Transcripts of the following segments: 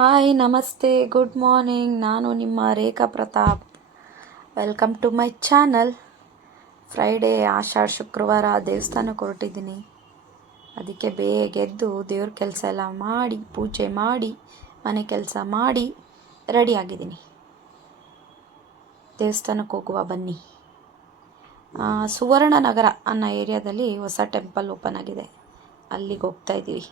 Hi ನಮಸ್ತೆ good morning. ನಾನು ನಿಮ್ಮ Rekha Pratap. Welcome to my channel. Friday ಆಷಾಢ ಶುಕ್ರವಾರ ದೇವಸ್ಥಾನಕ್ಕೆ ಹೊರಟಿದ್ದೀನಿ. ಅದಕ್ಕೆ ಬೇಗ ಎದ್ದು ದೇವ್ರ ಕೆಲಸ ಎಲ್ಲ ಮಾಡಿ ಪೂಜೆ ಮಾಡಿ ಮನೆ ಕೆಲಸ ಮಾಡಿ ರೆಡಿ ಆಗಿದ್ದೀನಿ. ದೇವಸ್ಥಾನಕ್ಕೆ ಹೋಗುವ ಬನ್ನಿ. ಸುವರ್ಣ ನಗರ ಅನ್ನೋ ಏರಿಯಾದಲ್ಲಿ ಹೊಸ ಟೆಂಪಲ್ ಓಪನ್ ಆಗಿದೆ, ಅಲ್ಲಿಗೆ ಹೋಗ್ತಾ ಇದ್ದೀವಿ.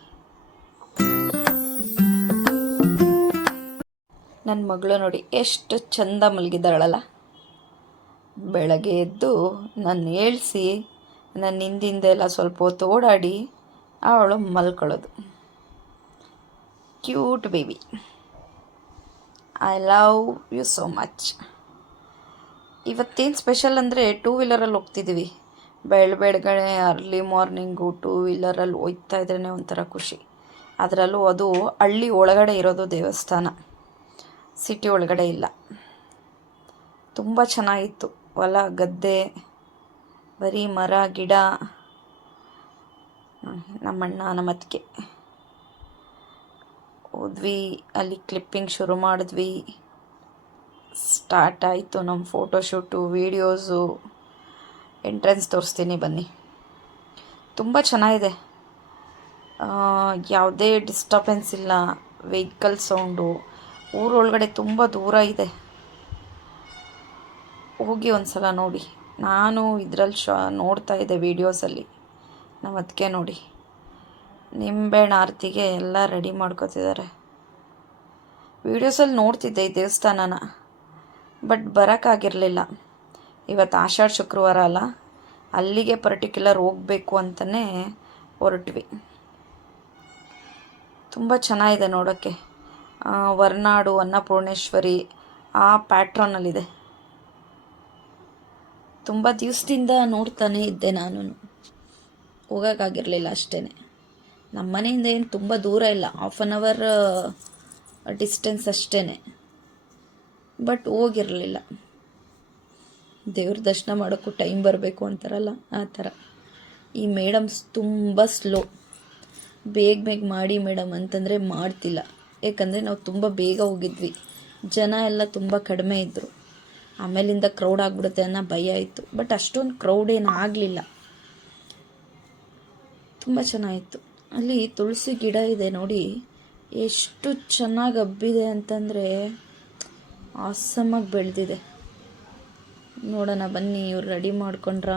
ನನ್ನ ಮಗಳು ನೋಡಿ ಎಷ್ಟು ಚಂದ ಮಲಗಿದ್ದಾಳಲ್ಲ. ಬೆಳಗ್ಗೆ ಎದ್ದು ನನ್ನ ಏಳಿಸಿ ನನ್ನ ಹಿಂದಿಂದೆಲ್ಲ ಸ್ವಲ್ಪ ಹೊತ್ತು ಓಡಾಡಿ ಅವಳು ಮಲ್ಕೊಳ್ಳೋದು. Cute baby. I love you so much. ಇವತ್ತೇನು ಸ್ಪೆಷಲ್ ಅಂದರೆ 2 ವೀಲರಲ್ಲಿ ಹೋಗ್ತಿದ್ದೀವಿ. ಬೆಳಗ್ಗೆ ಅರ್ಲಿ ಮಾರ್ನಿಂಗು 2 ವೀಲರಲ್ಲಿ ಹೋಗ್ತಾ ಇದ್ರೇ ಒಂಥರ ಖುಷಿ. ಅದರಲ್ಲೂ ಅದು ಹಳ್ಳಿ ಒಳಗಡೆ ಇರೋದು ದೇವಸ್ಥಾನ, ಸಿಟಿ ಒಳಗಡೆ ಇಲ್ಲ. ತುಂಬ ಚೆನ್ನಾಗಿತ್ತು. ಹೊಲ ಗದ್ದೆ, ಬರೀ ಮರ ಗಿಡ. ನಮ್ಮಣ್ಣ ನಮ್ಮ ಅತ್ತಿಗೆ ಹೋದ್ವಿ, ಅಲ್ಲಿ ಕ್ಲಿಪ್ಪಿಂಗ್ ಶುರು ಮಾಡಿದ್ವಿ. ಸ್ಟಾರ್ಟ್ ಆಯಿತು ನಮ್ಮ ಫೋಟೋಶೂಟು ವೀಡಿಯೋಸು. ಎಂಟ್ರೆನ್ಸ್ ತೋರಿಸ್ತೀನಿ ಬನ್ನಿ. ತುಂಬ ಚೆನ್ನಾಗಿದೆ. ಯಾವುದೇ ಡಿಸ್ಟರ್ಬೆನ್ಸ್ ಇಲ್ಲ, ವೆಹಿಕಲ್ ಸೌಂಡು. ಊರೊಳಗಡೆ ತುಂಬ ದೂರ ಇದೆ. ಹೋಗಿ ಒಂದು ಸಲ ನೋಡಿ. ನಾನು ಇದರಲ್ಲಿ ನೋಡ್ತಾ ಇದ್ದೆ ವೀಡಿಯೋಸಲ್ಲಿ. ನಮ್ಮ ಅದಕ್ಕೆ ನೋಡಿ ನಿಂಬೆಹಣ್ಣು ಆರತಿಗೆ ಎಲ್ಲ ರೆಡಿ ಮಾಡ್ಕೋತಿದ್ದಾರೆ. ವೀಡಿಯೋಸಲ್ಲಿ ನೋಡ್ತಿದ್ದೆ ಈ ದೇವಸ್ಥಾನನ, ಬಟ್ ಬರೋಕ್ಕಾಗಿರಲಿಲ್ಲ. ಇವತ್ತು ಆಷಾಢ ಶುಕ್ರವಾರ ಅಲ್ಲ, ಅಲ್ಲಿಗೆ ಪರ್ಟಿಕ್ಯುಲರ್ ಹೋಗಬೇಕು ಅಂತಲೇ ಹೊರಟ್ವಿ. ತುಂಬ ಚೆನ್ನಾಗಿದೆ ನೋಡೋಕ್ಕೆ. ಹೊರನಾಡು ಅನ್ನಪೂರ್ಣೇಶ್ವರಿ ಆ ಪ್ಯಾಟ್ರನ್ನಲ್ಲಿದೆ. ತುಂಬ ದಿವಸದಿಂದ ನೋಡ್ತಾನೆ ಇದ್ದೆ. ನಾನು ಹೋಗೋಕ್ಕಾಗಿರಲಿಲ್ಲ ಅಷ್ಟೇ. ನಮ್ಮ ಮನೆಯಿಂದ ಏನು ತುಂಬ ದೂರ ಇಲ್ಲ, 1/2 ಅವರ್ ಡಿಸ್ಟೆನ್ಸ್ ಅಷ್ಟೇ. ಬಟ್ ಹೋಗಿರಲಿಲ್ಲ. ದೇವ್ರ ದರ್ಶನ ಮಾಡೋಕ್ಕೂ ಟೈಮ್ ಬರಬೇಕು ಅಂತಾರಲ್ಲ, ಆ ಥರ. ಈ ಮೇಡಮ್ಸ್ ತುಂಬ ಸ್ಲೋ. ಬೇಗ ಮಾಡಿ ಮೇಡಮ್ ಅಂತಂದರೆ ಮಾಡ್ತಿಲ್ಲ. ಏಕೆಂದರೆ ನಾವು ತುಂಬ ಬೇಗ ಹೋಗಿದ್ವಿ, ಜನ ಎಲ್ಲ ತುಂಬ ಕಡಿಮೆ ಇದ್ದರು. ಆಮೇಲಿಂದ ಕ್ರೌಡ್ ಆಗಿಬಿಡುತ್ತೆ ಅನ್ನೋ ಭಯ ಇತ್ತು. ಬಟ್ ಅಷ್ಟೊಂದು ಕ್ರೌಡ್ ಏನು ಆಗಲಿಲ್ಲ. ತುಂಬ ಚೆನ್ನಾಗಿತ್ತು. ಅಲ್ಲಿ ತುಳಸಿ ಗಿಡ ಇದೆ ನೋಡಿ, ಎಷ್ಟು ಚೆನ್ನಾಗಿ ಹಬ್ಬಿದೆ ಅಂತಂದರೆ ಆಸಮಾಗಿ ಬೆಳೆದಿದೆ. ನೋಡೋಣ ಬನ್ನಿ. ಇವ್ರು ರೆಡಿ ಮಾಡ್ಕೊಂಡ್ರ?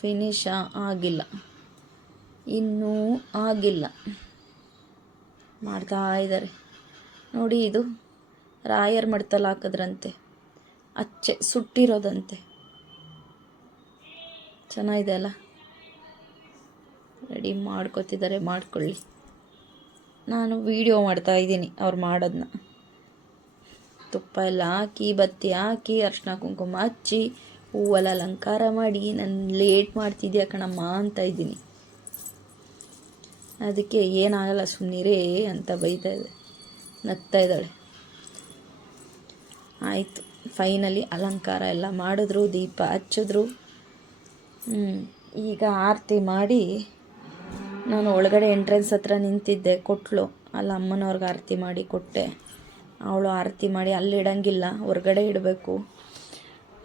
ಫಿನಿಶಾ? ಆಗಿಲ್ಲ, ಇನ್ನೂ ಆಗಿಲ್ಲ, ಮಾಡ್ತಾ ಇದ್ದಾರೆ ನೋಡಿ. ಇದು ರಾಯರ್ ಮಡ್ತಲ್ಲಿ ಹಾಕಿದ್ರಂತೆ, ಅಚ್ಚೆ ಸುಟ್ಟಿರೋದಂತೆ. ಚೆನ್ನಾಗಿದೆ ಅಲ್ಲ. ರೆಡಿ ಮಾಡ್ಕೊತಿದ್ದಾರೆ, ಮಾಡ್ಕೊಳ್ಳಿ. ನಾನು ವಿಡಿಯೋ ಮಾಡ್ತಾ ಇದ್ದೀನಿ ಅವ್ರು ಮಾಡೋದನ್ನ. ತುಪ್ಪ ಎಲ್ಲ ಹಾಕಿ, ಬತ್ತಿ ಹಾಕಿ, ಅರ್ಶಿನ ಕುಂಕುಮ ಹಚ್ಚಿ, ಹೂವೆಲ್ಲ ಅಲಂಕಾರ ಮಾಡಿ, ನಾನು ಲೇಟ್ ಮಾಡ್ತಿದ್ಯಾ ಕಣಮ್ಮ ಅಂತ ಇದ್ದೀನಿ. ಅದಕ್ಕೆ ಏನಾಗಲ್ಲ ಸುಮ್ಮನಿರೇ ಅಂತ ಬೈತಾ ಇದೆ, ನಗ್ತಾ ಇದ್ದಾಳೆ. ಆಯಿತು, ಫೈನಲಿ ಅಲಂಕಾರ ಎಲ್ಲ ಮಾಡಿದ್ರು, ದೀಪ ಹಚ್ಚಿದ್ರು. ಈಗ ಆರತಿ ಮಾಡಿ ನಾನು ಒಳಗಡೆ ಎಂಟ್ರೆನ್ಸ್ ಹತ್ರ ನಿಂತಿದ್ದೆ. ಕೊಟ್ಟಳು, ಅಲ್ಲಿ ಅಮ್ಮನವ್ರಿಗೆ ಆರತಿ ಮಾಡಿ ಕೊಟ್ಟೆ. ಅವಳು ಆರತಿ ಮಾಡಿ ಅಲ್ಲಿ ಇಡಂಗಿಲ್ಲ, ಹೊರಗಡೆ ಇಡಬೇಕು.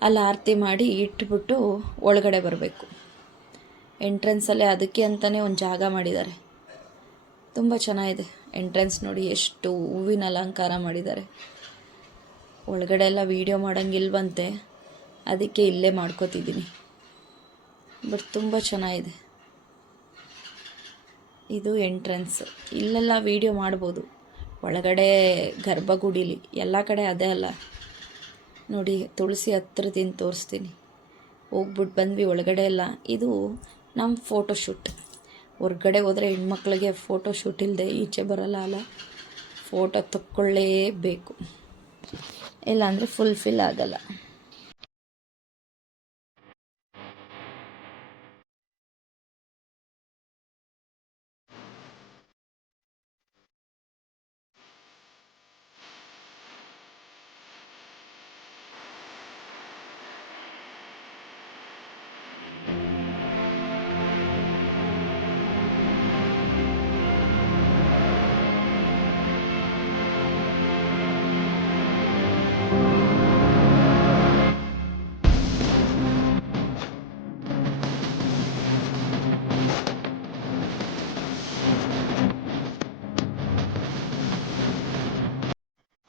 ಅಲ್ಲಿ ಆರತಿ ಮಾಡಿ ಇಟ್ಬಿಟ್ಟು ಒಳಗಡೆ ಬರಬೇಕು. ಎಂಟ್ರೆನ್ಸಲ್ಲೇ ಅದಕ್ಕೆ ಅಂತಲೇ ಒಂದು ಜಾಗ ಮಾಡಿದ್ದಾರೆ. ತುಂಬ ಚೆನ್ನಾಗಿದೆ ಎಂಟ್ರೆನ್ಸ್ ನೋಡಿ, ಎಷ್ಟು ಹೂವಿನ ಅಲಂಕಾರ ಮಾಡಿದ್ದಾರೆ. ಒಳಗಡೆ ಎಲ್ಲ ವೀಡಿಯೋ ಮಾಡೋಂಗಿಲ್ವಂತೆ, ಅದಕ್ಕೆ ಇಲ್ಲೇ ಮಾಡ್ಕೋತಿದ್ದೀನಿ. ಬಟ್ ತುಂಬ ಚೆನ್ನಾಗಿದೆ. ಇದು ಎಂಟ್ರೆನ್ಸ್. ಇಲ್ಲೆಲ್ಲ ವೀಡಿಯೋ ಮಾಡ್ಬೋದು, ಒಳಗಡೆ ಗರ್ಭಗುಡಿಲಿ ಎಲ್ಲ ಕಡೆ ಅದೇ ಅಲ್ಲ. ನೋಡಿ ತುಳಸಿ ಹತ್ರದಿಂದ ತೋರಿಸ್ತೀನಿ. ಹೋಗ್ಬಿಟ್ಟು ಬಂದ್ವಿ ಒಳಗಡೆ ಎಲ್ಲ. ಇದು ನಮ್ಮ ಫೋಟೋಶೂಟ್. ಹೊರ್ಗಡೆ ಹೋದರೆ ಹೆಣ್ಮಕ್ಳಿಗೆ ಫೋಟೋಶೂಟ್ ಇಲ್ಲದೆ ಈಚೆ ಬರಲ್ಲ ಅಲ್ಲ. ಫೋಟೋ ತಕ್ಕೊಳ್ಳೇಬೇಕು, ಇಲ್ಲಾಂದರೆ ಫುಲ್ಫಿಲ್ ಆಗಲ್ಲ.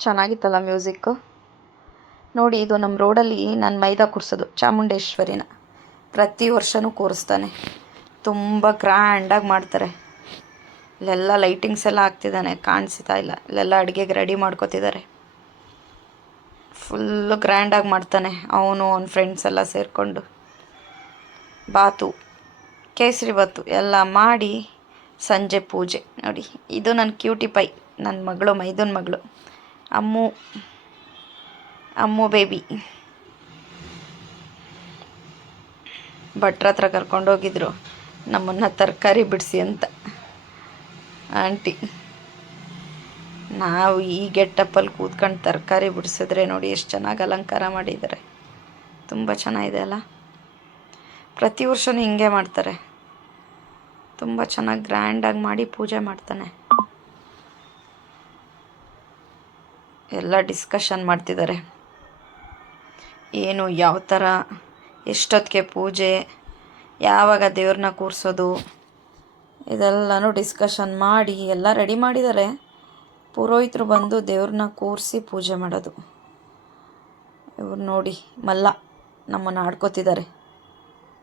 ಚೆನ್ನಾಗಿತ್ತಲ್ಲ ಮ್ಯೂಸಿಕ್ಕು. ನೋಡಿ, ಇದು ನಮ್ಮ ರೋಡಲ್ಲಿ ನಾನು ಮೈದಾ ಕೂರಿಸೋದು ಚಾಮುಂಡೇಶ್ವರಿನ. ಪ್ರತಿ ವರ್ಷವೂ ಕೂರಿಸ್ತಾನೆ. ತುಂಬ ಗ್ರ್ಯಾಂಡಾಗಿ ಮಾಡ್ತಾರೆ. ಇಲ್ಲೆಲ್ಲ ಲೈಟಿಂಗ್ಸ್ ಎಲ್ಲ ಹಾಕ್ತಿದ್ದಾನೆ, ಕಾಣಿಸ್ತಾ ಇಲ್ಲ. ಇಲ್ಲೆಲ್ಲ ಅಡುಗೆಗೆ ರೆಡಿ ಮಾಡ್ಕೋತಿದ್ದಾರೆ. ಫುಲ್ಲು ಗ್ರ್ಯಾಂಡಾಗಿ ಮಾಡ್ತಾನೆ ಅವನು, ಅವನ ಫ್ರೆಂಡ್ಸ್ ಎಲ್ಲ ಸೇರಿಕೊಂಡು. ಬಾತು, ಕೇಸರಿ ಬಾತು ಎಲ್ಲ ಮಾಡಿ ಸಂಜೆ ಪೂಜೆ. ನೋಡಿ, ಇದು ನನ್ನ ಕ್ಯೂಟಿ ಪೈ, ನನ್ನ ಮಗಳು, ಮೈದನ ಮಗಳು ಅಮ್ಮು ಬೇಬಿ. ಭಟ್ರ ಹತ್ರ ಕರ್ಕೊಂಡೋಗಿದ್ರು ನಮ್ಮನ್ನು ತರಕಾರಿ ಬಿಡಿಸಿ ಅಂತ ಆಂಟಿ. ನಾವು ಈ ಗೆಟ್ಟಪ್ಪಲ್ಲಿ ಕೂತ್ಕೊಂಡು ತರಕಾರಿ ಬಿಡಿಸಿದ್ರೆ ನೋಡಿ ಎಷ್ಟು ಚೆನ್ನಾಗಿ ಅಲಂಕಾರ ಮಾಡಿದ್ದಾರೆ. ತುಂಬ ಚೆನ್ನಾಗಿದೆ ಅಲ್ಲ. ಪ್ರತಿ ವರ್ಷವೂ ಹಿಂಗೆ ಮಾಡ್ತಾರೆ. ತುಂಬ ಚೆನ್ನಾಗಿ ಗ್ರ್ಯಾಂಡಾಗಿ ಮಾಡಿ ಪೂಜೆ ಮಾಡ್ತಾನೆ. ಎಲ್ಲ ಡಿಸ್ಕಷನ್ ಮಾಡ್ತಿದ್ದಾರೆ, ಏನು ಯಾವ ಥರ, ಎಷ್ಟೊತ್ತಿಗೆ ಪೂಜೆ, ಯಾವಾಗ ದೇವ್ರನ್ನ ಕೂರಿಸೋದು, ಇದೆಲ್ಲನೂ ಡಿಸ್ಕಷನ್ ಮಾಡಿ ಎಲ್ಲ ರೆಡಿ ಮಾಡಿದ್ದಾರೆ. ಪುರೋಹಿತರು ಬಂದು ದೇವ್ರನ್ನ ಕೂರಿಸಿ ಪೂಜೆ ಮಾಡೋದು. ಇವ್ರು ನೋಡಿ, ಮಲ್ಲ ನಮ್ಮನ್ನು ಆಡ್ಕೋತಿದ್ದಾರೆ.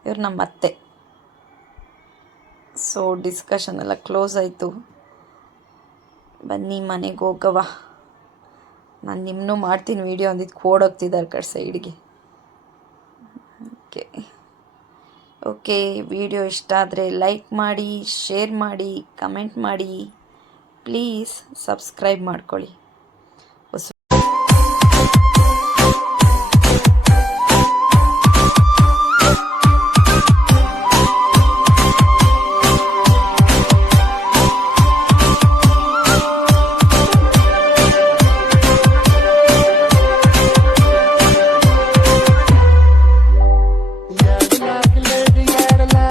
ಇವ್ರು ನಮ್ಮ ಅತ್ತೆ. ಸೊ ಡಿಸ್ಕಷನ್ ಎಲ್ಲ ಕ್ಲೋಸ್ ಆಯಿತು. ಬನ್ನಿ ಮನೆಗೆ ಹೋಗವ. ನಾನು ನಿಮ್ಮನ್ನೂ ಮಾಡ್ತೀನಿ ವೀಡಿಯೋ ಅಂದಿದ್ದು ಓಡೋಗ್ತಿದ್ದಾರೆ ಕಡೆ ಸೈಡ್ಗೆ. ಓಕೆ, ವಿಡಿಯೋ ಇಷ್ಟ ಆದರೆ ಲೈಕ್ ಮಾಡಿ, ಶೇರ್ ಮಾಡಿ, ಕಮೆಂಟ್ ಮಾಡಿ, ಪ್ಲೀಸ್ ಸಬ್ಸ್ಕ್ರೈಬ್ ಮಾಡ್ಕೊಳ್ಳಿ.